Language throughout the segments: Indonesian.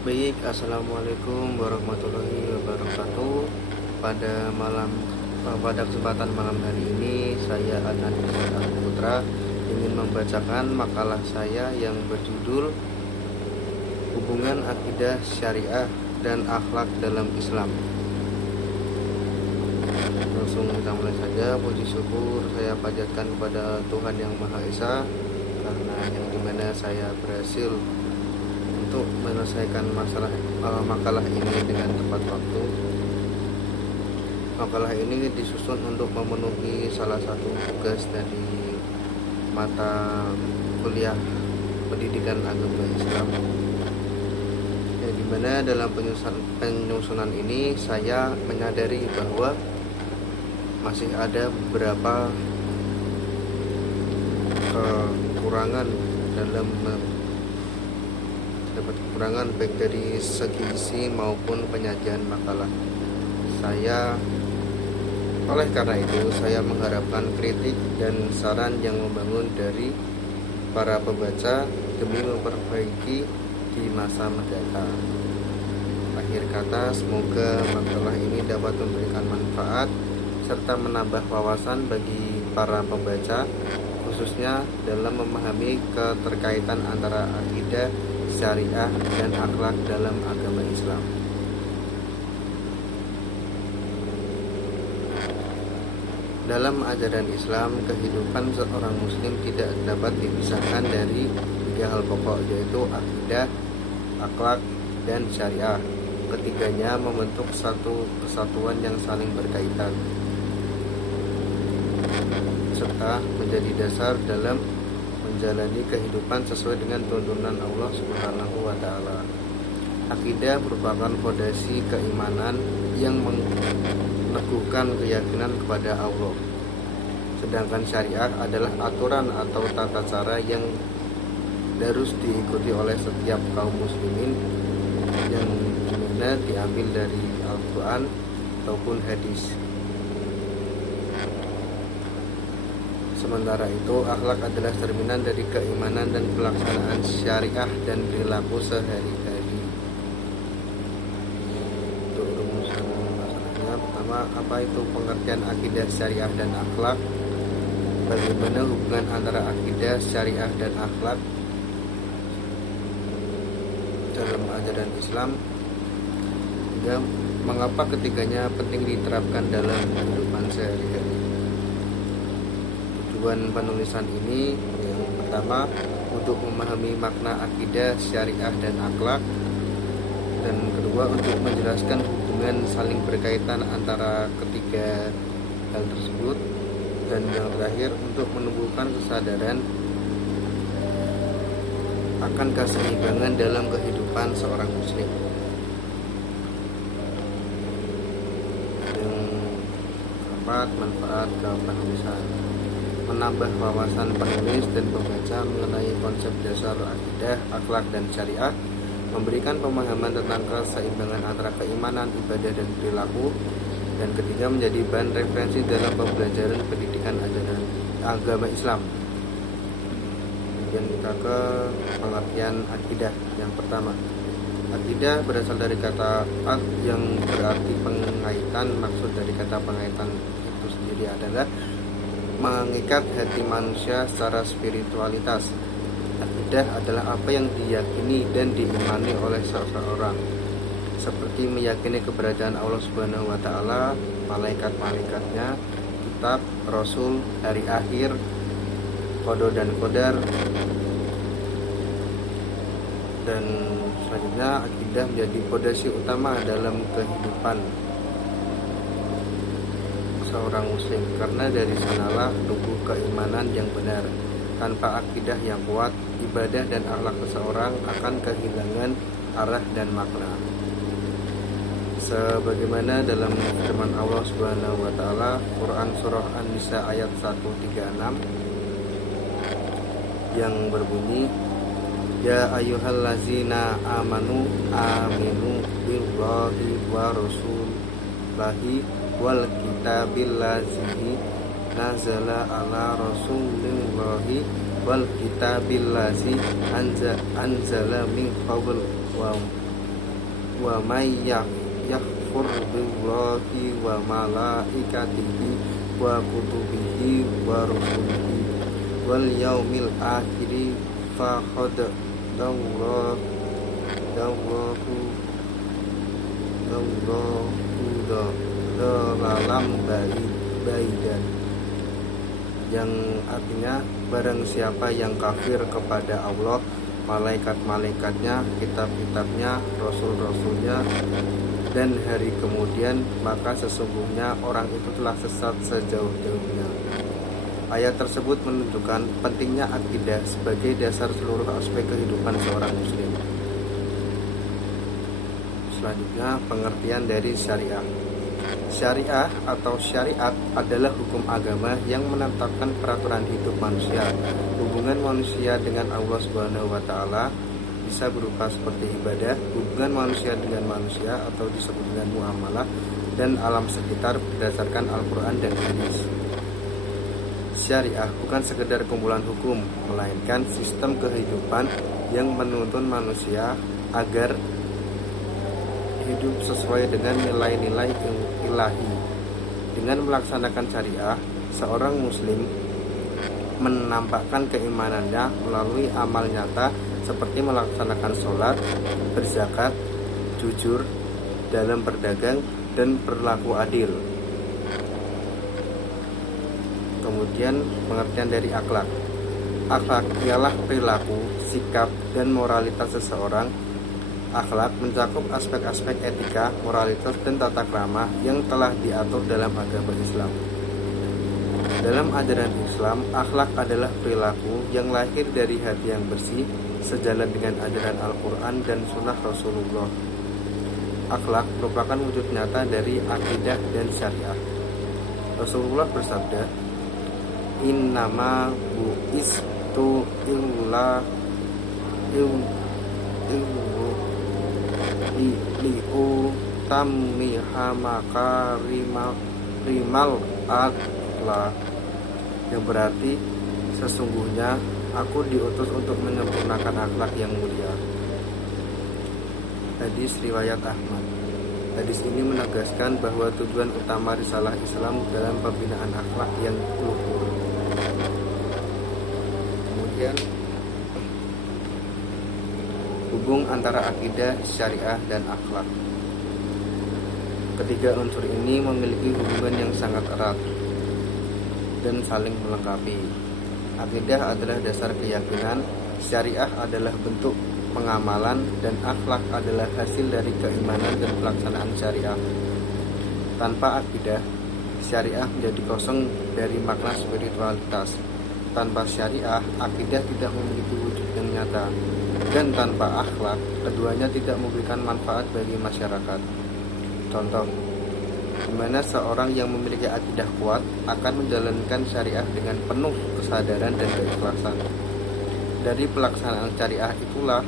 Baik, assalamualaikum warahmatullahi wabarakatuh. Pada kesempatan malam hari ini, saya Adnan Putra ingin membacakan makalah saya yang berjudul Hubungan Akidah Syariah dan Akhlak dalam Islam. Langsung kita mulai saja. Puji syukur saya panjatkan kepada Tuhan Yang Maha Esa, karena yang dimana saya berhasil untuk menyelesaikan makalah ini dengan tepat waktu. Makalah ini disusun untuk memenuhi salah satu tugas dari mata kuliah pendidikan agama Islam, yang dimana dalam penyusunan ini saya menyadari bahwa masih ada beberapa kekurangan baik dari segi isi maupun penyajian makalah saya. Oleh karena itu, saya mengharapkan kritik dan saran yang membangun dari para pembaca demi memperbaiki di masa mendatang. Akhir kata, semoga makalah ini dapat memberikan manfaat serta menambah wawasan bagi para pembaca, khususnya dalam memahami keterkaitan antara akidah syariah dan akhlak dalam agama Islam. Dalam ajaran Islam, kehidupan seorang muslim tidak dapat dipisahkan dari tiga hal pokok, yaitu akidah, akhlak, dan syariah. Ketiganya membentuk satu kesatuan yang saling berkaitan serta menjadi dasar dalam menjalani kehidupan sesuai dengan tuntunan Allah Subhanahu wa Ta'ala. Akidah merupakan fondasi keimanan yang meneguhkan keyakinan kepada Allah. Sedangkan syariat adalah aturan atau tata cara yang harus diikuti oleh setiap kaum muslimin, yang dimana diambil dari Al-Quran ataupun hadis. Sementara itu, akhlak adalah cerminan dari keimanan dan pelaksanaan syariah dan perilaku sehari-hari. Untuk rumusan masalahnya, pertama, apa itu pengertian akidah syariah dan akhlak? Bagaimana hubungan antara akidah syariah dan akhlak dalam ajaran Islam? Hingga mengapa ketiganya penting diterapkan dalam kehidupan sehari-hari? Tujuan penulisan ini yang pertama untuk memahami makna akidah syariah dan akhlak, dan kedua untuk menjelaskan hubungan saling berkaitan antara ketiga hal tersebut, dan yang terakhir untuk menumbuhkan kesadaran akan keseimbangan dalam kehidupan seorang muslim. Yang keempat, manfaat penulisan: menambah wawasan penulis dan pembaca mengenai konsep dasar akidah, akhlak, dan syariah, memberikan pemahaman tentang keseimbangan antara keimanan, ibadah, dan perilaku, dan ketiga, menjadi bahan referensi dalam pembelajaran pendidikan ajaran agama Islam. Kemudian kita ke pengertian akidah. Yang pertama, akidah berasal dari kata ak yang berarti pengaitan. Maksud dari kata pengaitan itu sendiri adalah mengikat hati manusia secara spiritualitas. Akidah adalah apa yang diyakini dan diimani oleh seseorang, seperti meyakini keberadaan Allah Subhanahu wa Ta'ala, malaikat-malaikatnya, kitab, rasul, hari akhir, qada dan qadar. Dan selanjutnya, akidah menjadi fondasi utama dalam kehidupan seorang muslim, karena dari sanalah tumbuh keimanan yang benar. Tanpa akidah yang kuat, ibadah dan akhlak seseorang akan kehilangan arah dan makna. Sebagaimana dalam firman Allah Subhanahu wa Ta'ala, Quran surah An-Nisa ayat 136 yang berbunyi, Ya ayyuhallazina amanu aminu billahi wa rasulihi wal kitabil ladzi nazala ala rasulillahi wal kitabil ladzi anzala min qabl wa may yakfur billahi wa malaikatihi wa kutubihi wa rusulihi wal yaumil akhiri faqad dalalam baidan, yang artinya barang siapa yang kafir kepada Allah, malaikat-malaikatnya, kitab-kitabnya, rasul-rasulnya, dan hari kemudian, maka sesungguhnya orang itu telah sesat sejauh-jauhnya. Ayat tersebut menunjukkan pentingnya akidah sebagai dasar seluruh aspek kehidupan seorang muslim. Selanjutnya, pengertian dari syariah. Syariah atau syariat adalah hukum agama yang menetapkan peraturan hidup manusia. Hubungan manusia dengan Allah Subhanahu wa taala bisa berupa seperti ibadah, hubungan manusia dengan manusia atau disebut dengan muamalah, dan alam sekitar berdasarkan Al-Qur'an dan hadis. Syariah bukan sekedar kumpulan hukum, melainkan sistem kehidupan yang menuntun manusia agar hidup sesuai dengan nilai-nilai ilahi. Dengan melaksanakan syariah, seorang muslim menampakkan keimanannya melalui amal nyata seperti melaksanakan sholat, berzakat, jujur dalam berdagang, dan berlaku adil. Kemudian pengertian dari akhlak. Akhlak ialah perilaku, sikap, dan moralitas seseorang. Akhlak mencakup aspek-aspek etika, moralitas, dan tata krama yang telah diatur dalam agama Islam. Dalam ajaran Islam, akhlak adalah perilaku yang lahir dari hati yang bersih, sejalan dengan ajaran Al-Quran dan Sunnah Rasulullah. Akhlak merupakan wujud nyata dari akidah dan syariah. Rasulullah bersabda, "Innama bu'istu liu tammiha makarimal akhlak," yang berarti sesungguhnya aku diutus untuk menyempurnakan akhlak yang mulia. Hadis riwayat Ahmad. Hadis ini menegaskan bahwa tujuan utama risalah Islam dalam pembinaan akhlak yang luhur. Kemudian hubung antara akidah, syariah, dan akhlak. Ketiga unsur ini memiliki hubungan yang sangat erat dan saling melengkapi. Akidah adalah dasar keyakinan, syariah adalah bentuk pengamalan, dan akhlak adalah hasil dari keimanan dan pelaksanaan syariah. Tanpa akidah, syariah menjadi kosong dari makna spiritualitas. Tanpa syariah, akidah tidak memiliki wujud yang nyata. Dan tanpa akhlak, keduanya tidak memberikan manfaat bagi masyarakat. Contoh, di mana seorang yang memiliki akidah kuat akan menjalankan syariah dengan penuh kesadaran dan keikhlasan. Dari pelaksanaan syariah itulah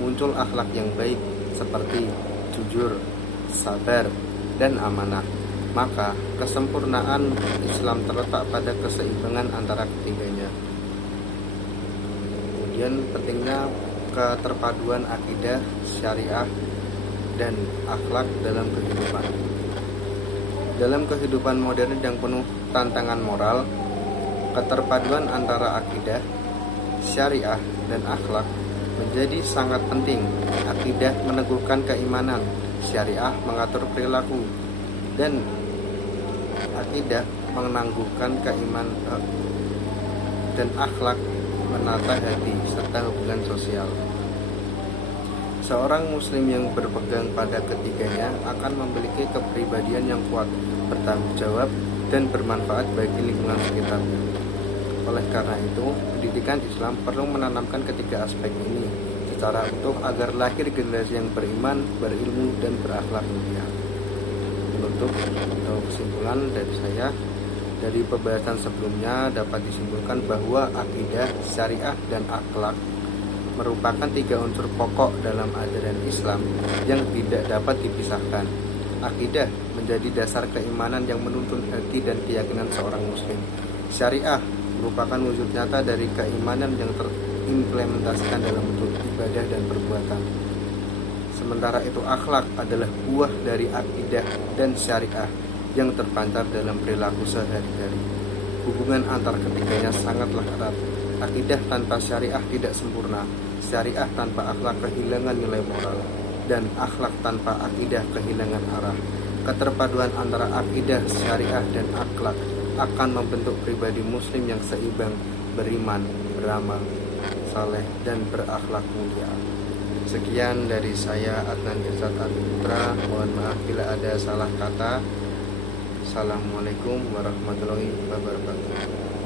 muncul akhlak yang baik seperti jujur, sabar, dan amanah. Maka kesempurnaan Islam terletak pada keseimbangan antara ketiganya. Kemudian pentingnya keterpaduan akidah, syariah, dan akhlak dalam kehidupan. Dalam kehidupan modern yang penuh tantangan moral, keterpaduan antara akidah, syariah, dan akhlak menjadi sangat penting. Akidah meneguhkan keimanan, syariah mengatur perilaku, dan akidah menangguhkan keimanan, dan akhlak menata hati serta hubungan sosial. Seorang muslim yang berpegang pada ketiganya akan memiliki kepribadian yang kuat, bertanggung jawab, dan bermanfaat bagi lingkungan sekitarnya. Oleh karena itu, pendidikan Islam perlu menanamkan ketiga aspek ini secara utuh agar lahir generasi yang beriman, berilmu, dan berakhlak mulia. Untuk kesimpulan dari saya, dari pembahasan sebelumnya dapat disimpulkan bahwa akidah, syariah, dan akhlak merupakan tiga unsur pokok dalam ajaran Islam yang tidak dapat dipisahkan. Akidah menjadi dasar keimanan yang menuntun hati dan keyakinan seorang muslim. Syariah merupakan wujud nyata dari keimanan yang terimplementasikan dalam bentuk ibadah dan perbuatan. Semoga sementara itu akhlak adalah buah dari akidah dan syariah yang terpancar dalam perilaku sehari-hari. Hubungan antar ketiganya sangatlah erat. Akidah tanpa syariah tidak sempurna, syariah tanpa akhlak kehilangan nilai moral, dan akhlak tanpa akidah kehilangan arah. Keterpaduan antara akidah, syariah, dan akhlak akan membentuk pribadi muslim yang seimbang, beriman, beramal, saleh, dan berakhlak mulia. Sekian dari saya, Adnan Irsad Putra. Mohon maaf bila ada salah kata. Assalamualaikum warahmatullahi wabarakatuh.